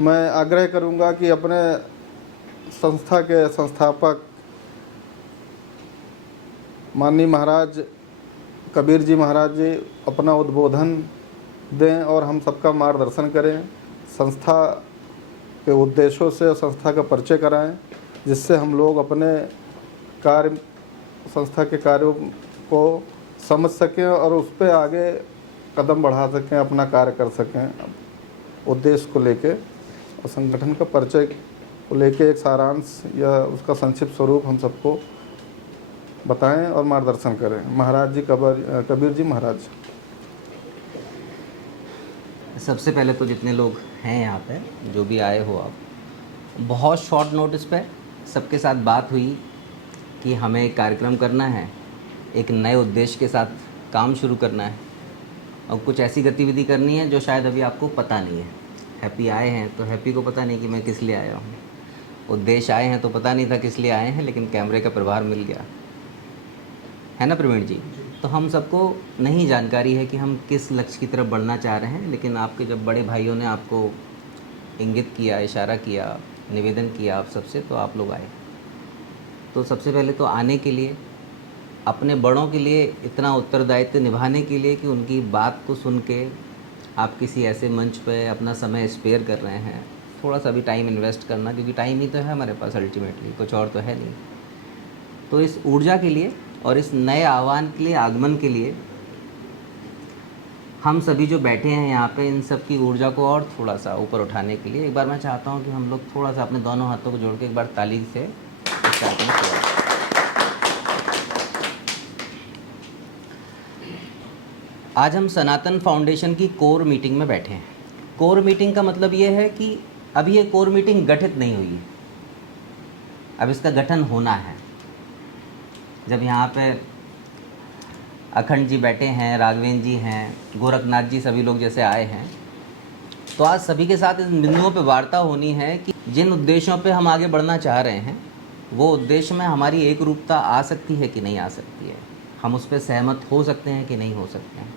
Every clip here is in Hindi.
मैं आग्रह करूंगा कि अपने संस्था के संस्थापक माननीय महाराज कबीर जी महाराज जी अपना उद्बोधन दें और हम सबका मार्गदर्शन करें, संस्था के उद्देश्यों से संस्था का परिचय कराएं, जिससे हम लोग अपने कार्य संस्था के कार्यों को समझ सकें और उस पर आगे कदम बढ़ा सकें, अपना कार्य कर सकें उद्देश्य को लेके, और संगठन का परिचय को लेके एक सारांश या उसका संक्षिप्त स्वरूप हम सबको बताएं और मार्गदर्शन करें। महाराज जी कबीर जी महाराज। सबसे पहले तो जितने लोग हैं यहाँ पे, जो भी आए हो आप, बहुत शॉर्ट नोटिस पे सबके साथ बात हुई कि हमें एक कार्यक्रम करना है, एक नए उद्देश्य के साथ काम शुरू करना है और कुछ ऐसी गतिविधि करनी है जो शायद अभी आपको पता नहीं है। हैप्पी आए हैं तो हैप्पी को पता नहीं कि मैं किस लिए आया हूँ, उद्देश्य आए हैं तो पता नहीं था किस लिए आए हैं, लेकिन कैमरे का प्रभार मिल गया है ना प्रवीण जी। तो हम सबको नहीं जानकारी है कि हम किस लक्ष्य की तरफ बढ़ना चाह रहे हैं, लेकिन आपके जब बड़े भाइयों ने आपको इंगित किया, इशारा किया, निवेदन किया आप सबसे, तो आप लोग आए। तो सबसे पहले तो आने के लिए, अपने बड़ों के लिए इतना उत्तरदायित्व निभाने के लिए कि उनकी बात को सुन के आप किसी ऐसे मंच पे अपना समय स्पेयर कर रहे हैं, थोड़ा सा भी टाइम इन्वेस्ट करना, क्योंकि टाइम ही तो है हमारे पास, अल्टीमेटली कुछ और तो है नहीं। तो इस ऊर्जा के लिए और इस नए आह्वान के लिए, आगमन के लिए, हम सभी जो बैठे हैं यहाँ पे, इन सब की ऊर्जा को और थोड़ा सा ऊपर उठाने के लिए एक बार मैं चाहता हूँ कि हम लोग थोड़ा सा अपने दोनों हाथों को जोड़ के एक बार ताली से स्टार्टिंग करें। आज हम सनातन फाउंडेशन की कोर मीटिंग में बैठे हैं। कोर मीटिंग का मतलब ये है कि अभी ये कोर मीटिंग गठित नहीं हुई है, अब इसका गठन होना है। जब यहाँ पे अखंड जी बैठे हैं, राघवेंद्र जी हैं, गोरखनाथ जी, सभी लोग जैसे आए हैं, तो आज सभी के साथ इन बिंदुओं पे वार्ता होनी है कि जिन उद्देश्यों पे हम आगे बढ़ना चाह रहे हैं, वो उद्देश्य में हमारी एक रूपता आ सकती है कि नहीं आ सकती है, हम उस पर सहमत हो सकते हैं कि नहीं हो सकते हैं।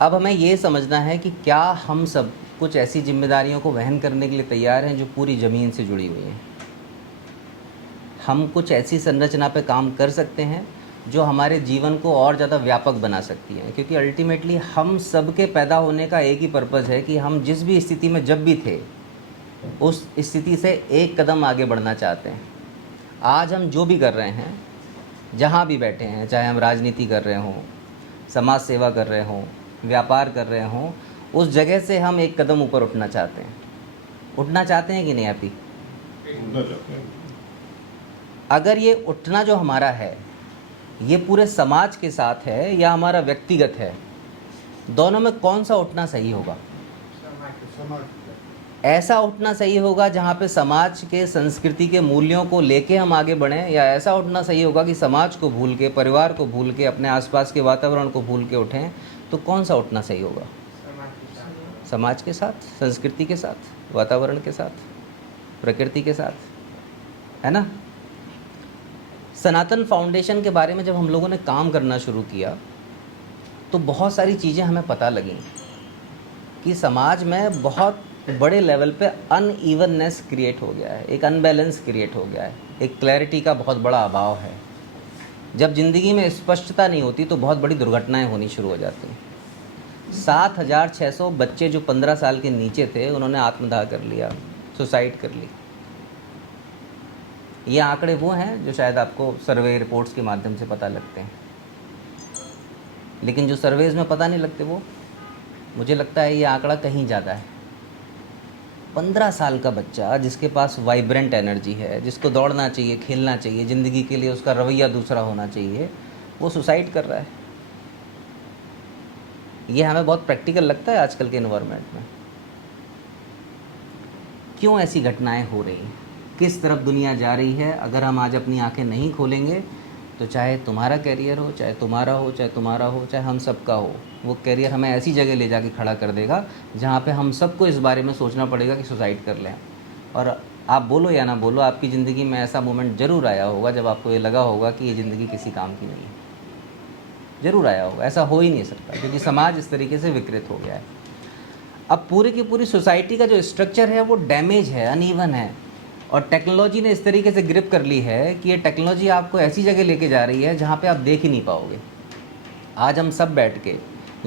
अब हमें ये समझना है कि क्या हम सब कुछ ऐसी जिम्मेदारियों को वहन करने के लिए तैयार हैं जो पूरी ज़मीन से जुड़ी हुई हैं। हम कुछ ऐसी संरचना पे काम कर सकते हैं जो हमारे जीवन को और ज़्यादा व्यापक बना सकती है, क्योंकि अल्टीमेटली हम सब के पैदा होने का एक ही पर्पज़ है कि हम जिस भी स्थिति में जब भी थे, उस स्थिति से एक कदम आगे बढ़ना चाहते हैं। आज हम जो भी कर रहे हैं, जहाँ भी बैठे हैं, चाहे हम राजनीति कर रहे हों, समाज सेवा कर रहे हों, व्यापार कर रहे हों, उस जगह से हम एक कदम ऊपर उठना चाहते हैं। उठना चाहते हैं कि नहीं हैप्पी? अगर ये उठना जो हमारा है, ये पूरे समाज के साथ है या हमारा व्यक्तिगत है, दोनों में कौन सा उठना सही होगा? ऐसा उठना सही होगा जहाँ पे समाज के, संस्कृति के मूल्यों को लेके हम आगे बढ़ें, या ऐसा उठना सही होगा कि समाज को भूल के, परिवार को भूल के, अपने आसपास के वातावरण को भूल के उठें? तो कौन सा उठना सही होगा? समाज के साथ, संस्कृति के साथ, वातावरण के साथ, प्रकृति के साथ, है ना। सनातन फाउंडेशन के बारे में जब हम लोगों ने काम करना शुरू किया तो बहुत सारी चीज़ें हमें पता लगी कि समाज में बहुत बड़े लेवल पे अनइवननेस क्रिएट हो गया है, एक अनबैलेंस क्रिएट हो गया है, एक क्लैरिटी का बहुत बड़ा अभाव है। जब ज़िंदगी में स्पष्टता नहीं होती तो बहुत बड़ी दुर्घटनाएं होनी शुरू हो जाती हैं। 7,600 बच्चे जो 15 साल के नीचे थे, उन्होंने आत्मदाह कर लिया, सुसाइड कर ली। ये आंकड़े वो हैं जो शायद आपको सर्वे रिपोर्ट्स के माध्यम से पता लगते हैं, लेकिन जो सर्वेज़ में पता नहीं लगते, वो मुझे लगता है ये आंकड़ा कहीं ज़्यादा है। 15 साल का बच्चा जिसके पास वाइब्रेंट एनर्जी है, जिसको दौड़ना चाहिए, खेलना चाहिए, ज़िंदगी के लिए उसका रवैया दूसरा होना चाहिए, वो सुसाइड कर रहा है। ये हमें बहुत प्रैक्टिकल लगता है आजकल के एनवायरनमेंट में। क्यों ऐसी घटनाएं हो रही हैं, किस तरफ दुनिया जा रही है? अगर हम आज अपनी आंखें नहीं खोलेंगे तो चाहे तुम्हारा कैरियर हो, चाहे तुम्हारा हो, चाहे तुम्हारा हो, चाहे हम सबका हो, वो कैरियर हमें ऐसी जगह ले जाके खड़ा कर देगा जहाँ पे हम सबको इस बारे में सोचना पड़ेगा कि सुसाइड कर लें। और आप बोलो या ना बोलो, आपकी ज़िंदगी में ऐसा मोमेंट ज़रूर आया होगा जब आपको ये लगा होगा कि ये ज़िंदगी किसी काम की नहीं है। ज़रूर आया होगा, ऐसा हो ही नहीं सकता, क्योंकि समाज इस तरीके से विकृत हो गया है। अब पूरी की पूरी सोसाइटी का जो स्ट्रक्चर है वो डैमेज है, अनइवन है, और टेक्नोलॉजी ने इस तरीके से ग्रिप कर ली है कि ये टेक्नोलॉजी आपको ऐसी जगह लेके जा रही है जहाँ पे आप देख ही नहीं पाओगे। आज हम सब बैठ के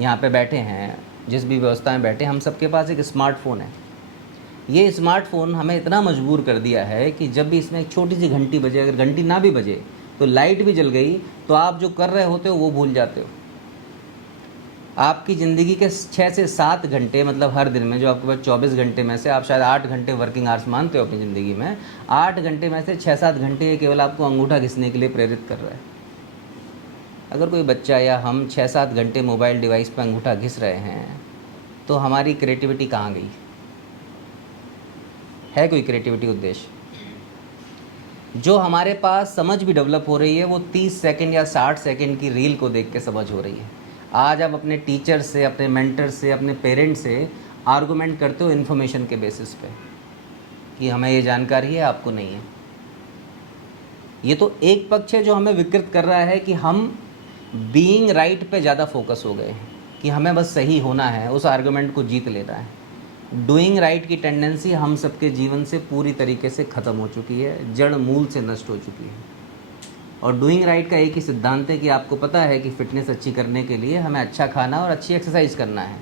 यहाँ पे बैठे हैं, जिस भी व्यवस्था में बैठे, हम सबके पास एक स्मार्टफ़ोन है। ये स्मार्टफ़ोन हमें इतना मजबूर कर दिया है कि जब भी इसमें एक छोटी सी घंटी बजे, अगर घंटी ना भी बजे तो लाइट भी जल गई तो आप जो कर रहे होते हो वो भूल जाते हो। आपकी ज़िंदगी के 6 से 7 घंटे, मतलब हर दिन में जो आपके पास 24 घंटे में से आप शायद 8 घंटे वर्किंग आवर्स मानते हो अपनी ज़िंदगी में, 8 घंटे में से 6-7 घंटे ये केवल आपको अंगूठा घिसने के लिए प्रेरित कर रहा है। अगर कोई बच्चा या हम 6-7 घंटे मोबाइल डिवाइस पर अंगूठा घिस रहे हैं तो हमारी क्रिएटिविटी कहाँ गई? है कोई क्रिएटिविटी उद्देश्य? जो हमारे पास समझ भी डेवलप हो रही है वो 30 सेकंड या 60 सेकंड की रील को देख के समझ हो रही है। आज आप अपने टीचर से, अपने मेंटर से, अपने पेरेंट्स से आर्गुमेंट करते हो इन्फॉर्मेशन के बेसिस पे कि हमें ये जानकारी है, आपको नहीं है। ये तो एक पक्ष है जो हमें विकृत कर रहा है कि हम बीइंग राइट पे ज़्यादा फोकस हो गए हैं कि हमें बस सही होना है, उस आर्गुमेंट को जीत लेना है। डूइंग राइट की टेंडेंसी हम सबके जीवन से पूरी तरीके से ख़त्म हो चुकी है, जड़ मूल से नष्ट हो चुकी है। और डूइंग राइट का एक ही सिद्धांत है कि आपको पता है कि फ़िटनेस अच्छी करने के लिए हमें अच्छा खाना और अच्छी एक्सरसाइज करना है,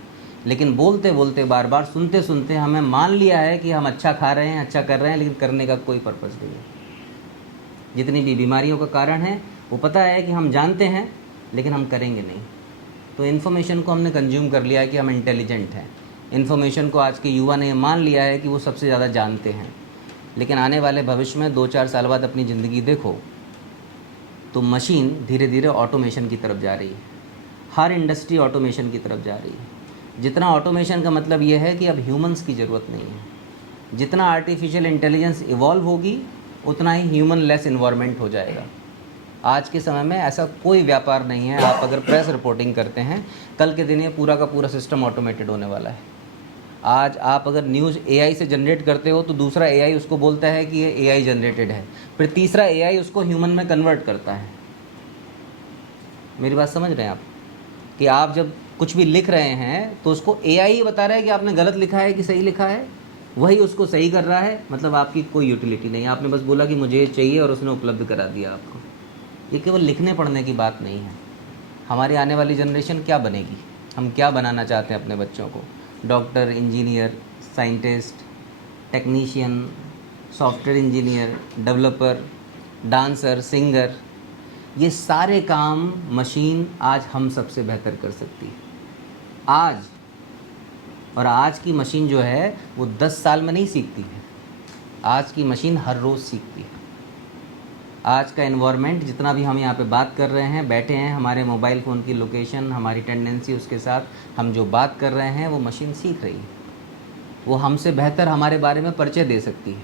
लेकिन बोलते बोलते, बार बार सुनते सुनते हमने मान लिया है कि हम अच्छा खा रहे हैं, अच्छा कर रहे हैं, लेकिन करने का कोई पर्पज़ नहीं है। जितनी भी बीमारियों का कारण है वो पता है कि हम जानते हैं, लेकिन हम करेंगे नहीं। तो इन्फॉर्मेशन को हमने कंज्यूम कर लिया है कि हम इंटेलिजेंट हैं। इन्फॉर्मेशन को आज के युवा ने मान लिया है कि वो सबसे ज़्यादा जानते हैं। लेकिन आने वाले भविष्य में 2-4 साल बाद अपनी ज़िंदगी देखो तो मशीन धीरे धीरे ऑटोमेशन की तरफ जा रही है। हर इंडस्ट्री ऑटोमेशन की तरफ जा रही है। जितना ऑटोमेशन का मतलब ये है कि अब ह्यूमंस की ज़रूरत नहीं है। जितना आर्टिफिशियल इंटेलिजेंस इवॉल्व होगी उतना ही ह्यूमन लेस इन्वायरमेंट हो जाएगा। आज के समय में ऐसा कोई व्यापार नहीं है। आप अगर प्रेस रिपोर्टिंग करते हैं, कल के दिन ये पूरा का पूरा सिस्टम ऑटोमेटेड होने वाला है। आज आप अगर न्यूज़ एआई से जनरेट करते हो तो दूसरा एआई उसको बोलता है कि ये एआई जनरेटेड है, फिर तीसरा एआई उसको ह्यूमन में कन्वर्ट करता है। मेरी बात समझ रहे हैं आप? कि आप जब कुछ भी लिख रहे हैं तो उसको एआई ही बता रहा है कि आपने गलत लिखा है कि सही लिखा है, वही उसको सही कर रहा है। मतलब आपकी कोई यूटिलिटी नहीं, आपने बस बोला कि मुझे ये चाहिए और उसने उपलब्ध करा दिया आपको। ये केवल लिखने पढ़ने की बात नहीं है। हमारी आने वाली जनरेशन क्या बनेगी, हम क्या बनाना चाहते हैं अपने बच्चों को? Doctor, engineer, scientist, technician, software engineer, developer, dancer, singer, ये सारे काम मशीन आज हम सबसे बेहतर कर सकती है। आज, और आज की मशीन जो है वो 10 साल में नहीं सीखती है। आज की मशीन हर रोज़ सीखती है। आज का एनवायरनमेंट, जितना भी हम यहाँ पे बात कर रहे हैं, बैठे हैं, हमारे मोबाइल फ़ोन की लोकेशन, हमारी टेंडेंसी, उसके साथ हम जो बात कर रहे हैं वो मशीन सीख रही है। वो हमसे बेहतर हमारे बारे में परिचय दे सकती है,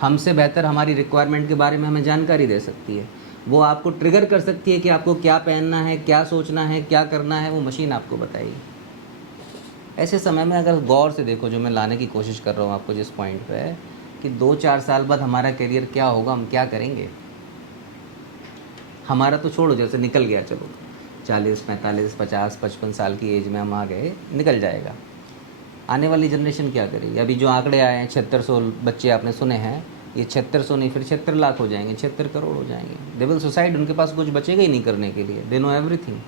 हमसे बेहतर हमारी रिक्वायरमेंट के बारे में हमें जानकारी दे सकती है। वो आपको ट्रिगर कर सकती है कि आपको क्या पहनना है, क्या सोचना है, क्या करना है, वो मशीन आपको बताएगी। ऐसे समय में अगर गौर से देखो, जो मैं लाने की कोशिश कर रहा हूँ आपको जिस पॉइंट पे, कि 2-4 साल बाद हमारा करियर क्या होगा, हम क्या करेंगे। हमारा तो छोड़ो, जैसे निकल गया, चलो 40, 45, 50, 55 साल की एज में हम आ गए, निकल जाएगा। आने वाली जनरेशन क्या करेगी? अभी जो आंकड़े आए हैं, 7600 बच्चे आपने सुने हैं, ये 7600 नहीं, फिर 76 लाख हो जाएंगे, 76 करोड़ हो जाएंगे। दे विल सुसाइड, उनके पास कुछ बचेगा ही नहीं करने के लिए। They know everything.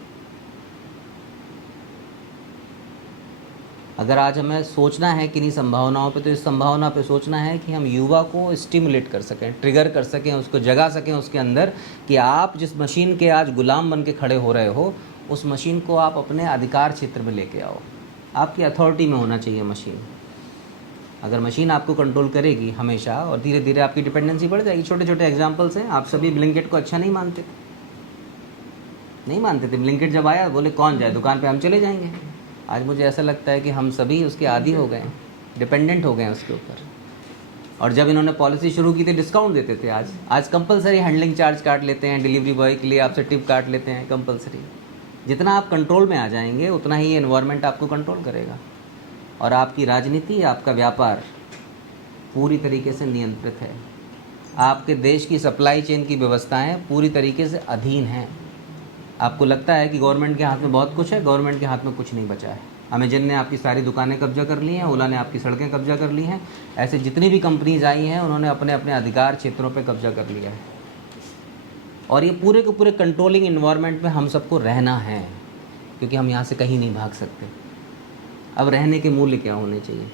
अगर आज हमें सोचना है किन्हीं संभावनाओं पे, तो इस संभावना पे सोचना है कि हम युवा को स्टिमुलेट कर सकें, ट्रिगर कर सकें, उसको जगा सकें उसके अंदर, कि आप जिस मशीन के आज गुलाम बन के खड़े हो रहे हो, उस मशीन को आप अपने अधिकार क्षेत्र में लेके आओ। आपकी अथॉरिटी में होना चाहिए मशीन। अगर मशीन आपको कंट्रोल करेगी हमेशा, और धीरे धीरे आपकी डिपेंडेंसी बढ़ जाएगी। छोटे छोटे एग्जाम्पल्स हैं। आप सभी ब्लिंकिट को अच्छा नहीं मानते थे। ब्लिंकिट जब आया बोले कौन जाए दुकान पे, हम चले जाएंगे। आज मुझे ऐसा लगता है कि हम सभी उसके आदी हो गए, डिपेंडेंट हो गए हैं उसके ऊपर। और जब इन्होंने पॉलिसी शुरू की थी, डिस्काउंट देते थे। आज कंपलसरी हैंडलिंग चार्ज काट लेते हैं, डिलीवरी बॉय के लिए आपसे टिप काट लेते हैं कंपलसरी। जितना आप कंट्रोल में आ जाएंगे उतना ही एनवायरनमेंट आपको कंट्रोल करेगा, और आपकी राजनीति, आपका व्यापार पूरी तरीके से नियंत्रित है। आपके देश की सप्लाई चेन की व्यवस्थाएं पूरी तरीके से अधीन हैं। आपको लगता है कि गवर्नमेंट के हाथ में बहुत कुछ है, गवर्नमेंट के हाथ में कुछ नहीं बचा है। अमेजन ने आपकी सारी दुकानें कब्जा कर ली हैं, ओला ने आपकी सड़कें कब्जा कर ली हैं। ऐसे जितनी भी कंपनीज आई हैं उन्होंने अपने अपने अधिकार क्षेत्रों पे कब्जा कर लिया है। और ये पूरे के पूरे कंट्रोलिंग इन्वायरमेंट में हम सबको रहना है, क्योंकि हम यहाँ से कहीं नहीं भाग सकते। अब रहने के मूल्य क्या होने चाहिए?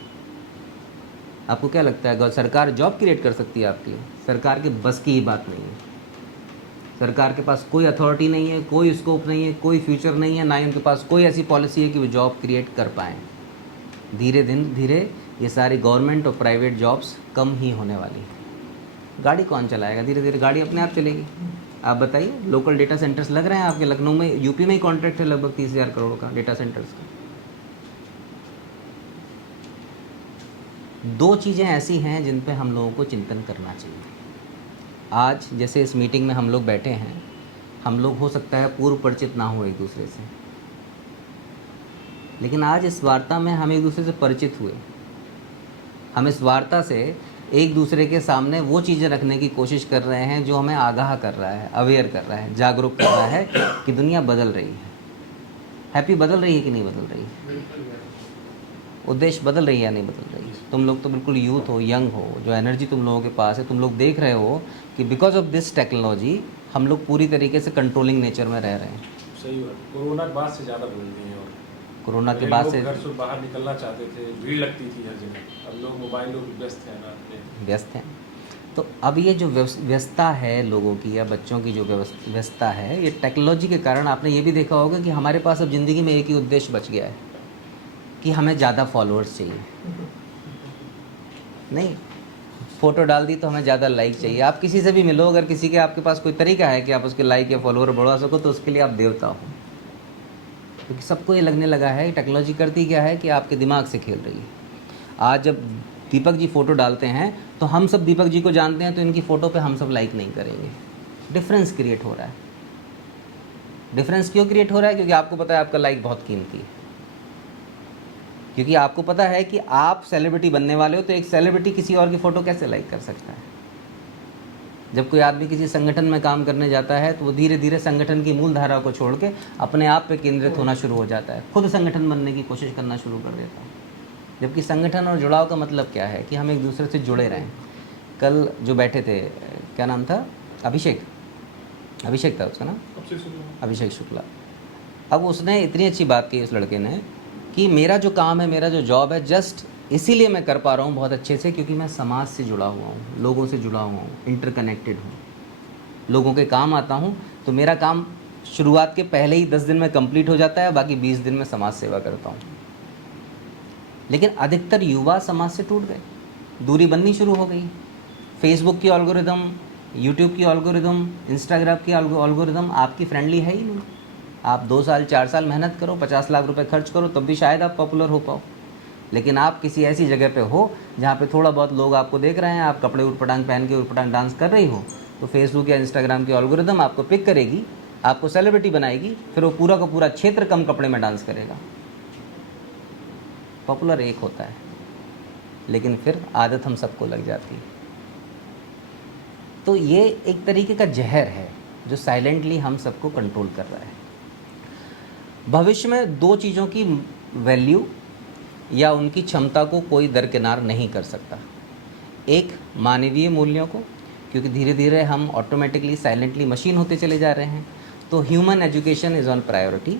आपको क्या लगता है सरकार जॉब क्रिएट कर सकती है आपके लिए? सरकार के बस की ही बात नहीं है। सरकार के पास कोई अथॉरिटी नहीं है, कोई स्कोप नहीं है, कोई फ्यूचर नहीं है, ना ही उनके पास कोई ऐसी पॉलिसी है कि वो जॉब क्रिएट कर पाएँ। धीरे धीरे ये सारी गवर्नमेंट और प्राइवेट जॉब्स कम ही होने वाली है। गाड़ी कौन चलाएगा? धीरे धीरे गाड़ी अपने आप चलेगी। आप बताइए, लोकल डेटा सेंटर्स लग रहे हैं आपके लखनऊ में, यूपी में ही कॉन्ट्रैक्ट है लगभग 30,000 करोड़ का डेटा सेंटर्स का। दो चीज़ें ऐसी हैं जिन पे हम लोगों को चिंतन करना चाहिए। आज जैसे इस मीटिंग में हम लोग बैठे हैं, हम लोग हो सकता है पूर्व परिचित ना हो एक दूसरे से, लेकिन आज इस वार्ता में हम एक दूसरे से परिचित हुए। हम इस वार्ता से एक दूसरे के सामने वो चीज़ें रखने की कोशिश कर रहे हैं जो हमें आगाह कर रहा है, अवेयर कर रहा है, जागरूक कर रहा है कि दुनिया बदल रही है। हैप्पी बदल रही है कि नहीं बदल रही है? उद्देश्य बदल रही है या नहीं बदल रही है? तुम लोग तो बिल्कुल यूथ हो, यंग हो, जो एनर्जी तुम लोगों के पास है, तुम लोग देख रहे हो कि बिकॉज ऑफ दिस टेक्नोलॉजी हम लोग पूरी तरीके से कंट्रोलिंग नेचर में रह रहे हैं। सही बात। कोरोना के बाद से ज़्यादा बदल गई है। और कोरोना के बाद से घर से बाहर निकलना चाहते थे, भीड़ लगती थी हर जगह। अब लोग मोबाइलों में व्यस्त हैं, रात में व्यस्त हैं। तो अब ये जो व्यस्तता है लोगों की या बच्चों की जो व्यस्तता है, ये टेक्नोलॉजी के कारण आपने ये भी देखा होगा कि हमारे पास अब ज़िंदगी में एक ही उद्देश्य बच गया है कि हमें ज़्यादा फॉलोअर्स चाहिए। नहीं, फ़ोटो डाल दी तो हमें ज़्यादा लाइक चाहिए। आप किसी से भी मिलो, अगर किसी के आपके पास कोई तरीका है कि आप उसके लाइक या फॉलोअर बढ़ा सको, तो उसके लिए आप देवता हो। क्योंकि सबको ये लगने लगा है टेक्नोलॉजी करती क्या है कि आपके दिमाग से खेल रही है। आज जब दीपक जी फ़ोटो डालते हैं तो हम सब दीपक जी को जानते हैं, तो इनकी फ़ोटो पे हम सब लाइक नहीं करेंगे। डिफरेंस क्रिएट हो रहा है। डिफरेंस क्यों क्रिएट हो रहा है? क्योंकि आपको पता है आपका लाइक बहुत कीमती है। क्योंकि आपको पता है कि आप सेलिब्रिटी बनने वाले हो, तो एक सेलिब्रिटी किसी और की फ़ोटो कैसे लाइक कर सकता है? जब कोई आदमी किसी संगठन में काम करने जाता है तो वो धीरे धीरे संगठन की मूल धारा को छोड़ के अपने आप पे केंद्रित होना शुरू हो जाता है, खुद संगठन बनने की कोशिश करना शुरू कर देता है। जबकि संगठन और जुड़ाव का मतलब क्या है कि हम एक दूसरे से जुड़े रहें। कल जो बैठे थे, क्या नाम था? अभिषेक था उसका नाम, अभिषेक शुक्ला। अब उसने इतनी अच्छी बात की उस लड़के ने कि मेरा जो काम है, मेरा जो जॉब है, जस्ट इसीलिए मैं कर पा रहा हूँ बहुत अच्छे से क्योंकि मैं समाज से जुड़ा हुआ हूँ, लोगों से जुड़ा हुआ हूँ, इंटरकनेक्टेड हूँ, लोगों के काम आता हूँ। तो मेरा काम शुरुआत के पहले ही 10 दिन में कंप्लीट हो जाता है, बाकी 20 दिन में समाज सेवा करता हूँ। लेकिन अधिकतर युवा समाज से टूट गए, दूरी बननी शुरू हो गई। फेसबुक की एल्गोरिदम, यूट्यूब की एल्गोरिदम, इंस्टाग्राम की एल्गोरिदम आपकी फ्रेंडली है ही नहीं। आप 2 साल 4 साल मेहनत करो, 50 लाख रुपए खर्च करो, तब भी शायद आप पॉपुलर हो पाओ। लेकिन आप किसी ऐसी जगह पे हो जहाँ पे थोड़ा बहुत लोग आपको देख रहे हैं, आप कपड़े उटपटांग पहन के उटपटांग डांस कर रही हो, तो फेसबुक या इंस्टाग्राम की एल्गोरिदम आपको पिक करेगी, आपको सेलिब्रिटी बनाएगी, फिर वो पूरा का पूरा क्षेत्र कम कपड़े में डांस करेगा। पॉपुलर एक होता है, लेकिन फिर आदत हम सबको लग जाती है। तो ये एक तरीके का जहर है जो साइलेंटली हम सबको कंट्रोल कर रहा है। भविष्य में 2 चीज़ों की वैल्यू या उनकी क्षमता को कोई दरकिनार नहीं कर सकता। एक, मानवीय मूल्यों को, क्योंकि धीरे धीरे हम ऑटोमेटिकली साइलेंटली मशीन होते चले जा रहे हैं, तो human education is on priority.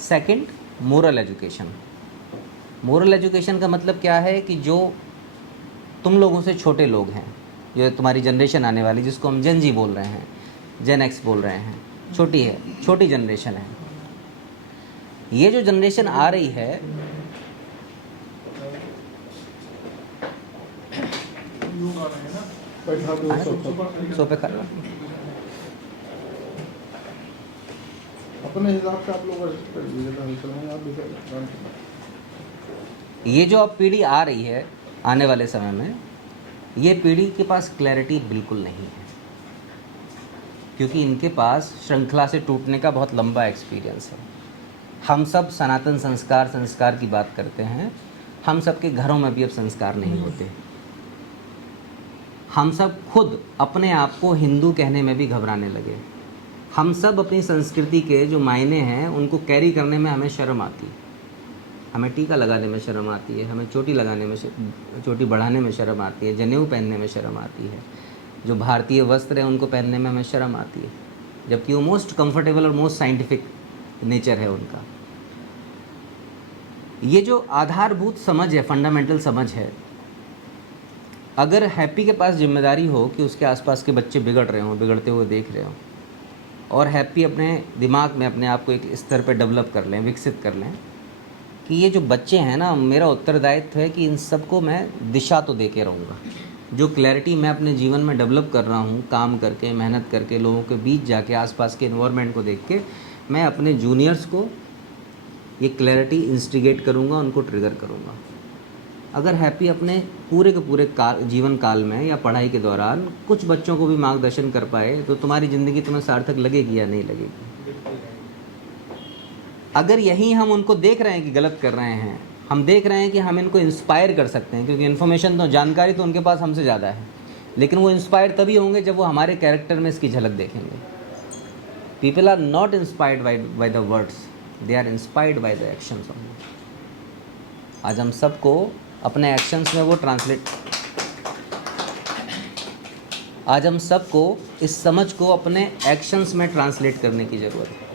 Second, moral education. Moral education का मतलब क्या है कि जो तुम लोगों से छोटे लोग हैं, जो तुम्हारी जनरेशन आने वाली, जिसको हम जेन जी बोल रहे हैं, जेन एक्स बोल रहे हैं, छोटी जनरेशन है। ये जो जनरेशन आ रही है, सोफे खा अपने हिसाब से आप लोग ये जो अब पीढ़ी आ रही है आने वाले समय में, ये पीढ़ी के पास क्लैरिटी बिल्कुल नहीं है, क्योंकि इनके पास श्रृंखला से टूटने का बहुत लंबा एक्सपीरियंस है। हम सब सनातन संस्कार की बात करते हैं, हम सब के घरों में भी अब संस्कार नहीं होते। हम सब खुद अपने आप को हिंदू कहने में भी घबराने लगे। हम सब अपनी संस्कृति के जो मायने हैं उनको कैरी करने में हमें शर्म आती। हमें टीका लगाने में शर्म आती है, हमें चोटी लगाने में चोटी बढ़ाने में शर्म आती है, जनेऊ पहनने में शर्म आती है, जो भारतीय वस्त्र हैं उनको पहनने में हमें शर्म आती है, जबकि वो मोस्ट कंफर्टेबल और मोस्ट साइंटिफिक नेचर है उनका। ये जो आधारभूत समझ है, फंडामेंटल समझ है, अगर हैप्पी के पास जिम्मेदारी हो कि उसके आसपास के बच्चे बिगड़ रहे हों, बिगड़ते हुए देख रहे हों, और हैप्पी अपने दिमाग में अपने आप को एक स्तर पर डेवलप कर लें, विकसित कर लें कि ये जो बच्चे हैं ना, मेरा उत्तरदायित्व है कि इन सबको मैं दिशा तो दे के रहूँगा। जो क्लैरिटी मैं अपने जीवन में डेवलप कर रहा हूँ, काम करके, मेहनत करके, लोगों के बीच जाके, आसपास के इन्वायरमेंट को देख के, मैं अपने जूनियर्स को ये क्लैरिटी इंस्टिगेट करूँगा, उनको ट्रिगर करूँगा। अगर हैप्पी अपने पूरे के पूरे जीवन काल में या पढ़ाई के दौरान कुछ बच्चों को भी मार्गदर्शन कर पाए तो तुम्हारी ज़िंदगी तुम्हें सार्थक लगेगी या नहीं लगेगी? अगर यही हम उनको देख रहे हैं कि गलत कर रहे हैं, हम देख रहे हैं कि हम इनको इंस्पायर कर सकते हैं, क्योंकि इन्फॉर्मेशन तो, जानकारी तो उनके पास हमसे ज़्यादा है, लेकिन वो इंस्पायर तभी होंगे जब वो हमारे कैरेक्टर में इसकी झलक देखेंगे। People are not inspired by the words, they are inspired by the actions only. आज हम सबको अपने एक्शंस में वो आज हम सबको इस समझ को अपने एक्शंस में ट्रांसलेट करने की ज़रूरत है।